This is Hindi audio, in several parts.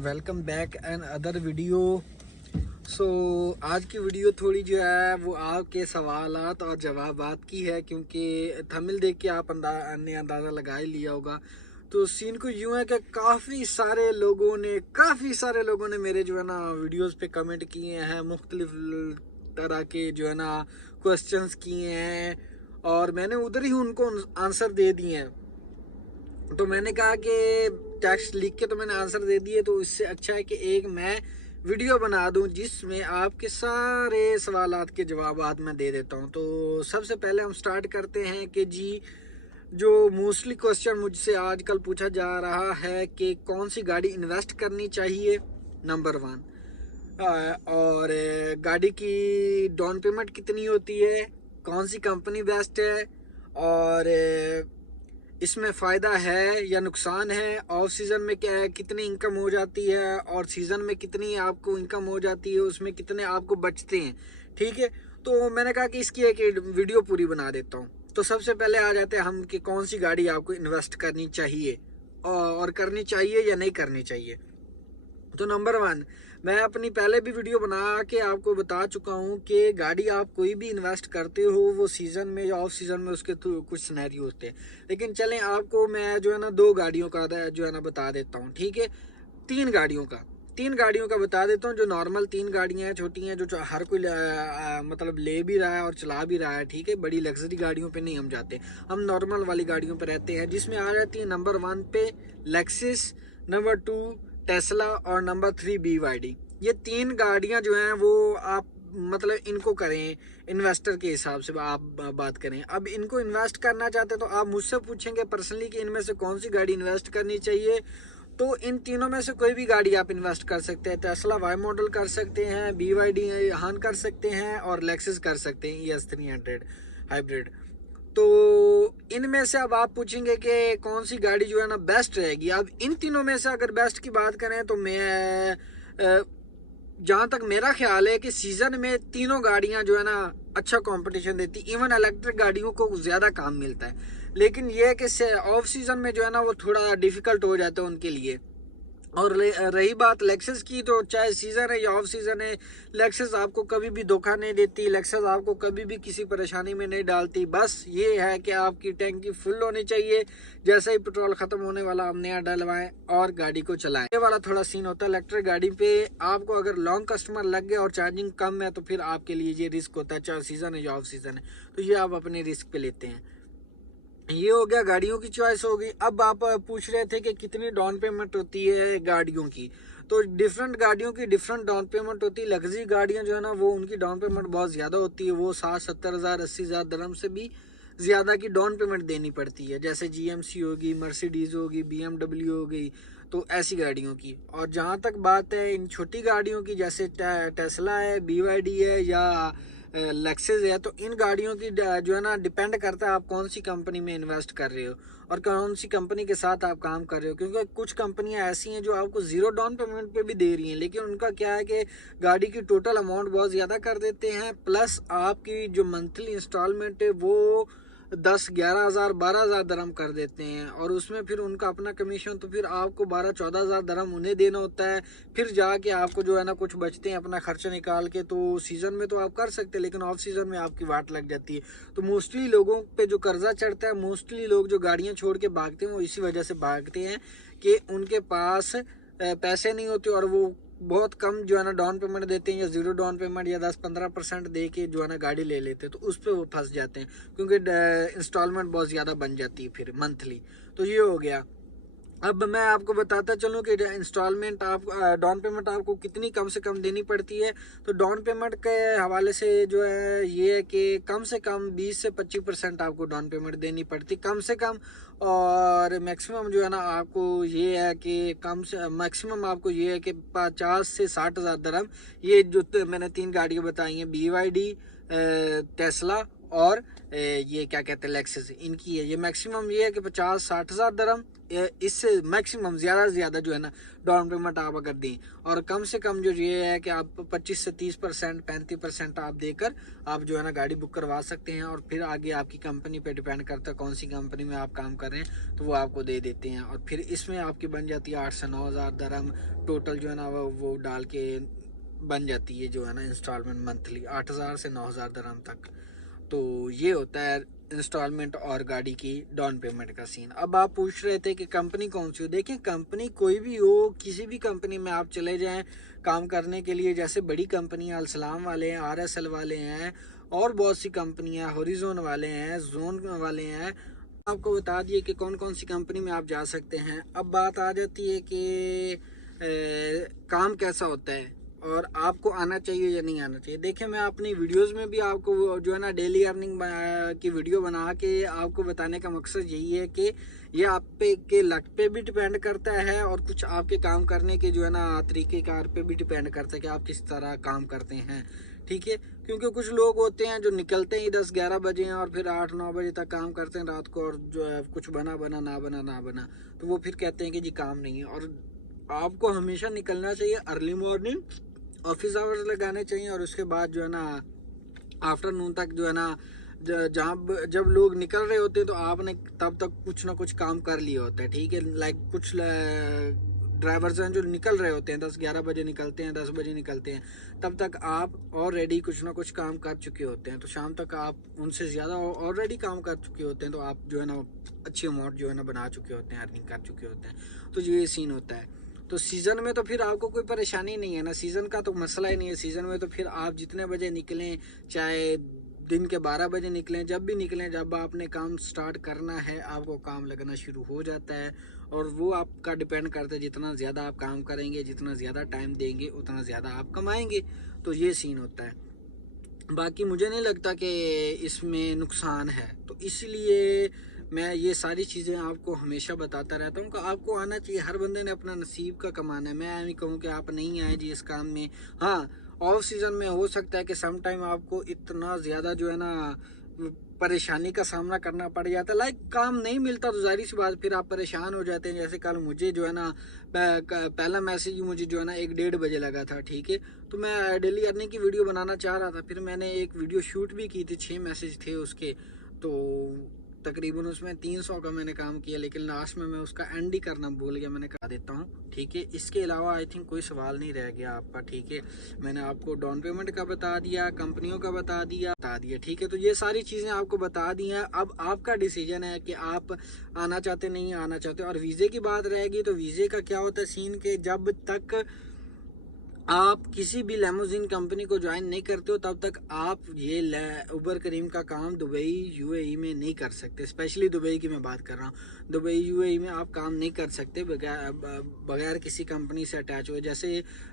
Welcome back another video. So आज की वीडियो थोड़ी जो है वो आपके सवालात और जवाबात की है, क्योंकि थंबनेल देख के आप ने अंदाज़ा लगा ही लिया होगा। तो सीन को यूँ है कि काफ़ी सारे लोगों ने मेरे जो है ना वीडियोस पे कमेंट किए हैं, मुख्तलिफ तरह के जो है ना क्वेश्चंस किए हैं और मैंने उधर ही उनको आंसर दे दिए हैं। तो मैंने कहा कि टेक्स्ट लिख के तो मैंने आंसर दे दिए, तो इससे अच्छा है कि एक मैं वीडियो बना दूं जिसमें आपके सारे सवालात के जवाबात मैं दे देता हूं। तो सबसे पहले हम स्टार्ट करते हैं कि जी, जो मोस्टली क्वेश्चन मुझसे आजकल पूछा जा रहा है कि कौन सी गाड़ी इन्वेस्ट करनी चाहिए, नंबर 1। और गाड़ी की डाउन पेमेंट कितनी होती है, कौन सी कंपनी बेस्ट है, और इसमें फ़ायदा है या नुकसान है, ऑफ सीज़न में क्या है, कितनी इनकम हो जाती है और सीज़न में कितनी आपको इनकम हो जाती है, उसमें कितने आपको बचते हैं। ठीक है, तो मैंने कहा कि इसकी एक वीडियो पूरी बना देता हूँ। तो सबसे पहले आ जाते हैं हम कि कौन सी गाड़ी आपको इन्वेस्ट करनी चाहिए और करनी चाहिए या नहीं करनी चाहिए। तो नंबर 1, मैं अपनी पहले भी वीडियो बना के आपको बता चुका हूँ कि गाड़ी आप कोई भी इन्वेस्ट करते हो वो सीज़न में या ऑफ सीज़न में उसके तो कुछ सिनेरियो होते हैं। लेकिन चलें, आपको मैं जो है ना 2 गाड़ियों का जो है ना बता देता हूँ। ठीक है, 3 गाड़ियों का बता देता हूँ। जो नॉर्मल 3 गाड़ियाँ हैं, छोटी हैं, जो हर कोई मतलब ले भी रहा है और चला भी रहा है। ठीक है, बड़ी लग्जरी गाड़ियों पे नहीं हम जाते, हम नॉर्मल वाली गाड़ियों पे रहते हैं, जिसमें आ जाती है नंबर 1 पे लेक्सिस, नंबर 2 टेस्ला और नंबर 3 BYD। ये 3 गाड़ियां जो हैं वो आप मतलब इनको करें, इन्वेस्टर के हिसाब से आप बात करें। अब इनको इन्वेस्ट करना चाहते हैं तो आप मुझसे पूछेंगे पर्सनली कि इनमें से कौन सी गाड़ी इन्वेस्ट करनी चाहिए। तो इन तीनों में से कोई भी गाड़ी आप इन्वेस्ट कर सकते हैं। टेस्ला वाई मॉडल कर सकते हैं, BYD हान कर सकते हैं और लेक्सिस कर सकते हैं ES300 हाइब्रिड। तो इनमें से अब आप पूछेंगे कि कौन सी गाड़ी जो है ना बेस्ट रहेगी। अब इन तीनों में से अगर बेस्ट की बात करें तो मैं जहाँ तक मेरा ख्याल है कि सीजन में तीनों गाड़ियां जो है ना अच्छा कंपटीशन देती, इवन इलेक्ट्रिक गाड़ियों को ज़्यादा काम मिलता है। लेकिन यह है कि ऑफ सीजन में जो है ना वो थोड़ा डिफिकल्ट हो जाता है उनके लिए। और रही बात लेक्सस की, तो चाहे सीजन है या ऑफ सीजन है, लेक्सस आपको कभी भी धोखा नहीं देती, लेक्सस आपको कभी भी किसी परेशानी में नहीं डालती। बस ये है कि आपकी टैंकी फुल होनी चाहिए, जैसे ही पेट्रोल खत्म होने वाला आप नया डलवाएं और गाड़ी को चलाएं। ये वाला थोड़ा सीन होता है इलेक्ट्रिक गाड़ी पे। आपको अगर लॉन्ग कस्टमर लग गया और चार्जिंग कम है तो फिर आपके लिए ये रिस्क होता है, चाहे सीजन है या ऑफ सीजन है, तो ये आप अपने रिस्क पे लेते हैं। ये हो गया, गाड़ियों की चॉइस हो गई। अब आप पूछ रहे थे कि कितनी डाउन पेमेंट होती है गाड़ियों की। तो डिफरेंट गाड़ियों की डिफरेंट डाउन पेमेंट होती है। लग्जरी गाड़ियां जो है ना वो उनकी डाउन पेमेंट बहुत ज़्यादा होती है, वो 60-70 हज़ार 80 हज़ार दरम से भी ज़्यादा की डाउन पेमेंट देनी पड़ती है। जैसे GMC होगी, मर्सिडीज़ होगी, BMW हो गई, तो ऐसी गाड़ियों की। और जहाँ तक बात है इन छोटी गाड़ियों की, जैसे टेस्ला है, BYD है या लेक्सिस है, तो इन गाड़ियों की जो है ना डिपेंड करता है आप कौन सी कंपनी में इन्वेस्ट कर रहे हो और कौन सी कंपनी के साथ आप काम कर रहे हो। क्योंकि कुछ कंपनियां ऐसी हैं जो आपको ज़ीरो डाउन पेमेंट पे भी दे रही हैं, लेकिन उनका क्या है कि गाड़ी की टोटल अमाउंट बहुत ज़्यादा कर देते हैं, प्लस आपकी जो मंथली इंस्टॉलमेंट है वो 10-11 हज़ार 12 हज़ार दरम कर देते हैं। और उसमें फिर उनका अपना कमीशन, तो फिर आपको 12-14 हज़ार दरम उन्हें देना होता है। फिर जाके आपको जो है ना कुछ बचते हैं अपना खर्चा निकाल के। तो सीज़न में तो आप कर सकते हैं, लेकिन ऑफ सीज़न में आपकी वाट लग जाती है। तो मोस्टली लोगों पे जो कर्जा चढ़ता है, मोस्टली लोग जो गाड़ियाँ छोड़ के भागते हैं वो इसी वजह से भागते हैं कि उनके पास पैसे नहीं होते और वो बहुत कम जो है ना डाउन पेमेंट देते हैं, या ज़ीरो डाउन पेमेंट या 10-15% दे के जो है ना गाड़ी ले लेते हैं। तो उस पर वो फंस जाते हैं, क्योंकि इंस्टॉलमेंट बहुत ज़्यादा बन जाती है फिर मंथली। तो ये हो गया। अब मैं आपको बताता चलूँ कि इंस्टॉलमेंट आप डाउन पेमेंट आपको कितनी कम से कम देनी पड़ती है। तो डाउन पेमेंट के हवाले से जो है ये है कि कम से कम 20 से 25% आपको डाउन पेमेंट देनी पड़ती, कम से कम। और मैक्सिमम जो है ना आपको ये है कि मैक्सिमम आपको ये है कि 50 से 60 हज़ार दरम। ये जो मैंने 3 गाड़ियाँ बताई हैं, BYD, टेस्ला और ये क्या कहते हैं लेक्सस, इनकी है। ये मैक्सिमम ये है कि 50-60 हज़ार दरम इससे मैक्सिमम ज़्यादा से ज़्यादा जो है ना डाउन पेमेंट आप अगर दें, और कम से कम जो ये है कि आप 25 से 30%, 35% आप देकर आप जो है ना गाड़ी बुक करवा सकते हैं। और फिर आगे आपकी कंपनी पे डिपेंड करता है कौन सी कंपनी में आप काम कर रहे हैं, तो वो आपको दे देते हैं। और फिर इसमें आपकी बन जाती है 8 से 9 हज़ार दरम टोटल जो है ना वो डाल के बन जाती है जो है ना इंस्टॉलमेंट मंथली 8 हज़ार से 9 हज़ार दरम तक। तो ये होता है इंस्टॉलमेंट और गाड़ी की डाउन पेमेंट का सीन। अब आप पूछ रहे थे कि कंपनी कौन सी हो। देखिए कंपनी कोई भी हो, किसी भी कंपनी में आप चले जाएं काम करने के लिए, जैसे बड़ी कंपनियां अलसलाम वाले हैं, आरएसएल वाले हैं, और बहुत सी कंपनियां हॉरिजॉन वाले हैं, जोन वाले हैं। आपको बता दिए कि कौन कौन सी कंपनी में आप जा सकते हैं। अब बात आ जाती है कि काम कैसा होता है और आपको आना चाहिए या नहीं आना चाहिए। देखिए मैं अपनी वीडियोस में भी आपको जो है ना डेली अर्निंग की वीडियो बना के आपको बताने का मकसद यही है कि ये आप पे के लक पे भी डिपेंड करता है, और कुछ आपके काम करने के जो है ना तरीक़ेकार पे भी डिपेंड करता है कि आप किस तरह काम करते हैं, ठीक है। क्योंकि कुछ लोग होते हैं जो निकलते ही 10-11 बजे हैं और फिर 8-9 बजे तक काम करते हैं रात को, और जो है कुछ बना ना बना तो वो फिर कहते हैं कि जी काम नहीं है। और आपको हमेशा निकलना चाहिए अर्ली मॉर्निंग, ऑफिस आवर्स लगाने चाहिए, और उसके बाद जो है ना आफ्टरनून तक जो है ना जहाँ जब लोग निकल रहे होते हैं तो आपने तब तक कुछ ना कुछ काम कर लिया होता है, ठीक है। लाइक कुछ ड्राइवर्स हैं जो निकल रहे होते हैं 10-11 बजे निकलते हैं, 10 बजे निकलते हैं, तब तक आप ऑलरेडी कुछ ना कुछ काम कर चुके होते हैं। तो शाम तक आप उनसे ज़्यादा ऑलरेडी काम कर चुके होते हैं, तो आप जो है ना अच्छी अमाउंट जो है ना बना चुके होते हैं, अर्निंग कर चुके होते हैं। तो ये सीन होता है। तो सीज़न में तो फिर आपको कोई परेशानी नहीं है ना, सीज़न का तो मसला ही नहीं है। सीज़न में तो फिर आप जितने बजे निकलें, चाहे दिन के 12 बजे निकलें, जब भी निकलें, जब आपने काम स्टार्ट करना है आपको काम लगना शुरू हो जाता है। और वो आपका डिपेंड करता है, जितना ज़्यादा आप काम करेंगे, जितना ज़्यादा टाइम देंगे, उतना ज़्यादा आप कमाएंगे। तो ये सीन होता है। बाकी मुझे नहीं लगता कि इसमें नुकसान है, तो इसलिए मैं ये सारी चीज़ें आपको हमेशा बताता रहता हूँ कि आपको आना चाहिए। हर बंदे ने अपना नसीब का कमाना है। मैं नहीं कहूँ कि आप नहीं आए जी इस काम में। हाँ, ऑफ सीज़न में हो सकता है कि सम टाइम आपको इतना ज़्यादा जो है ना परेशानी का सामना करना पड़ जाता है, लाइक काम नहीं मिलता, तो जाहिर सी बात फिर आप परेशान हो जाते हैं। जैसे कल मुझे जो है ना पहला मैसेज मुझे जो है ना 1-1:30 बजे लगा था, ठीक है। तो मैं डेली अर्निंग की वीडियो बनाना चाह रहा था, फिर मैंने एक वीडियो शूट भी की थी, 6 मैसेज थे उसके। तो तकरीबन उसमें 300 का मैंने काम किया, लेकिन लास्ट में मैं उसका एंड ही करना भूल गया। मैंने कहा देता हूँ, ठीक है। इसके अलावा आई थिंक कोई सवाल नहीं रह गया आपका, ठीक है। मैंने आपको डाउन पेमेंट का बता दिया, कंपनियों का बता दिया, ठीक है। तो ये सारी चीज़ें आपको बता दी हैं। अब आपका डिसीजन है कि आप आना चाहते नहीं आना चाहते। और वीज़े की बात रहेगी, तो वीज़े का क्या होता है सीन के जब तक आप किसी भी लेमोजिन कंपनी को ज्वाइन नहीं करते हो तब तक आप ये उबर करीम का काम दुबई यूएई में नहीं कर सकते। स्पेशली दुबई की मैं बात कर रहा हूँ। दुबई यूएई में आप काम नहीं कर सकते बगैर किसी कंपनी से अटैच हुए। जैसे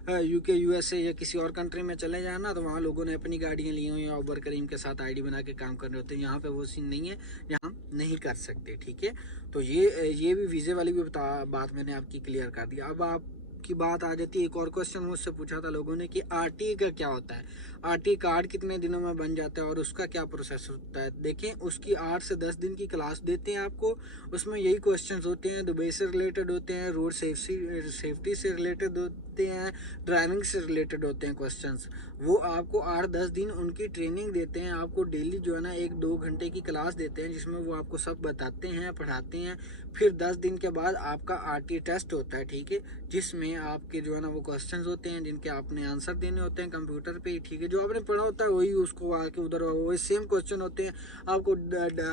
यूके यूएसए या किसी और कंट्री में चले जाए ना, तो वहाँ लोगों ने अपनी गाड़ियाँ ली हुई हैं, उबर करीम के साथ आईडी बना के काम कर रहे होते हैं। यहाँ पे वो सीन नहीं है, यहाँ नहीं कर सकते, ठीक है। तो ये भी वीज़े वाली भी बात मैंने आपकी क्लियर कर दी। अब आप की बात आ जाती है, एक और क्वेश्चन मुझसे पूछा था लोगों ने कि आरटी का क्या होता है, आरटी कार्ड कितने दिनों में बन जाता है और उसका क्या प्रोसेस होता है। देखें, उसकी 8 से 10 दिन की क्लास देते हैं आपको। उसमें यही क्वेश्चंस होते हैं, दुबई से रिलेटेड होते हैं, रोड सेफ्टी से रिलेटेड होते हैं, ड्राइविंग से रिलेटेड होते हैं क्वेश्चंस। वो आपको 8-10 दिन उनकी ट्रेनिंग देते हैं। आपको डेली जो है ना 1-2 घंटे की क्लास देते हैं, जिसमें वो आपको सब बताते हैं, पढ़ाते हैं। फिर 10 दिन के बाद आपका आरटी टेस्ट होता है, ठीक है, जिसमें आपके जो है ना वो क्वेश्चंस होते हैं जिनके आपने आंसर देने होते हैं कंप्यूटर पे, ठीक है। जो आपने पढ़ा होता है वही उसको आके उधर वही सेम क्वेश्चन होते हैं। आपको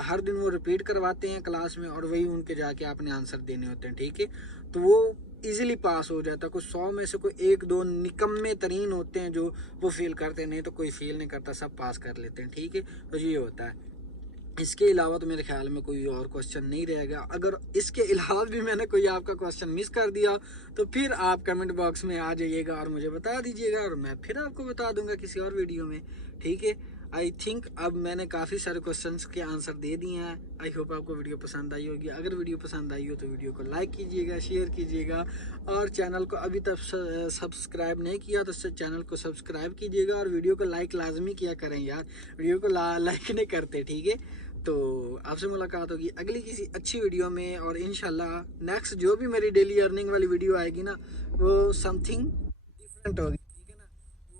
हर दिन वो रिपीट करवाते हैं क्लास में, और वही उनके जाके आपने आंसर देने होते हैं, ठीक है। तो वो इजीली पास हो जाता है। कुछ 100 में से कोई 1-2 निकम्मे तरीन होते हैं जो वो फेल करते, नहीं तो कोई फेल नहीं करता, सब पास कर लेते हैं, ठीक है। तो ये होता है। इसके अलावा तो मेरे ख्याल में कोई और क्वेश्चन नहीं रहेगा। अगर इसके अलावा भी मैंने कोई आपका क्वेश्चन मिस कर दिया तो फिर आप कमेंट बॉक्स में आ जाइएगा और मुझे बता दीजिएगा, और मैं फिर आपको बता दूंगा किसी और वीडियो में, ठीक है। आई थिंक अब मैंने काफ़ी सारे क्वेश्चंस के आंसर दे दिए हैं। आई होप आपको वीडियो पसंद आई होगी। अगर वीडियो पसंद आई हो तो वीडियो को लाइक कीजिएगा, शेयर कीजिएगा, और चैनल को अभी तक सब्सक्राइब नहीं किया तो चैनल को सब्सक्राइब कीजिएगा, और वीडियो को लाइक लाजमी किया करें यार, वीडियो को लाइक नहीं करते, ठीक है। तो आपसे मुलाकात होगी अगली किसी अच्छी वीडियो में, और इंशाल्लाह नेक्स्ट जो भी मेरी डेली अर्निंग वाली वीडियो आएगी ना वो समथिंग डिफरेंट होगी, ठीक है ना।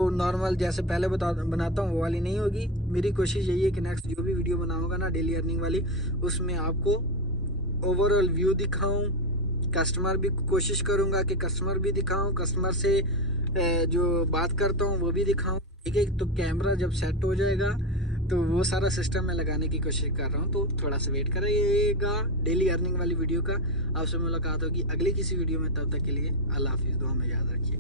वो नॉर्मल जैसे पहले बनाता हूँ वो वाली नहीं होगी। मेरी कोशिश यही है कि नेक्स्ट जो भी वीडियो बनाऊंगा ना डेली अर्निंग वाली, उसमें आपको ओवरऑल व्यू दिखाऊं, कस्टमर भी कोशिश करूंगा कि कस्टमर भी दिखाऊं, कस्टमर से जो बात करता हूँ वो भी दिखाऊं, ठीक है। तो कैमरा जब सेट हो जाएगा तो वो सारा सिस्टम मैं लगाने की कोशिश कर रहा हूँ, तो थोड़ा सा वेट करिएगा डेली अर्निंग वाली वीडियो का। आपसे मुलाकात होगी अगली किसी वीडियो में, तब तक के लिए अल्लाह हाफिज़, दुआ में याद रखिए।